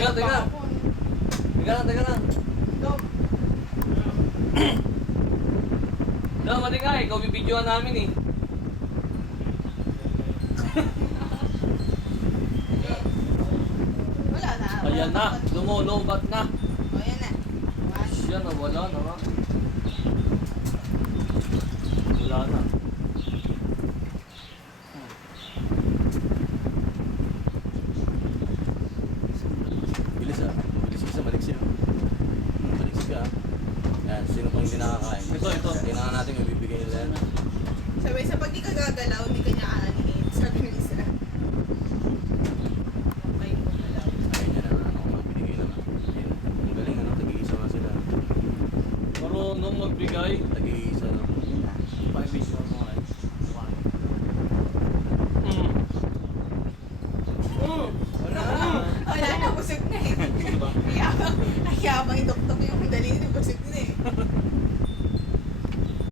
Teka, teka. Teka lang. No, mati ka eh. Ikaw bibidyoan namin eh. Wala na. Ayan na. Lumulubat na. O, yan na. Siya na wala na nga. Wala na. Bilis ah. Bilis ka sa maliksi. Maliksi ka ah. Yan, sino pang hindi nakakain? Ito. Kailangan natin mabibigay nila yan. Sabi, sa pag di ka gagalaw, hindi ka niya aanihin. Sabi ng isa. Okay, gagalaw. Ayun yan ang ano, magbibigay naman. Ayun. Ang galing ano, tag-iisa nga sila. Marunong magbigay. Tag-iisa no. Pakibidyoan mo nga eh. Wala na, busog na eh. Kaya habang idoktok yung daliri, busog na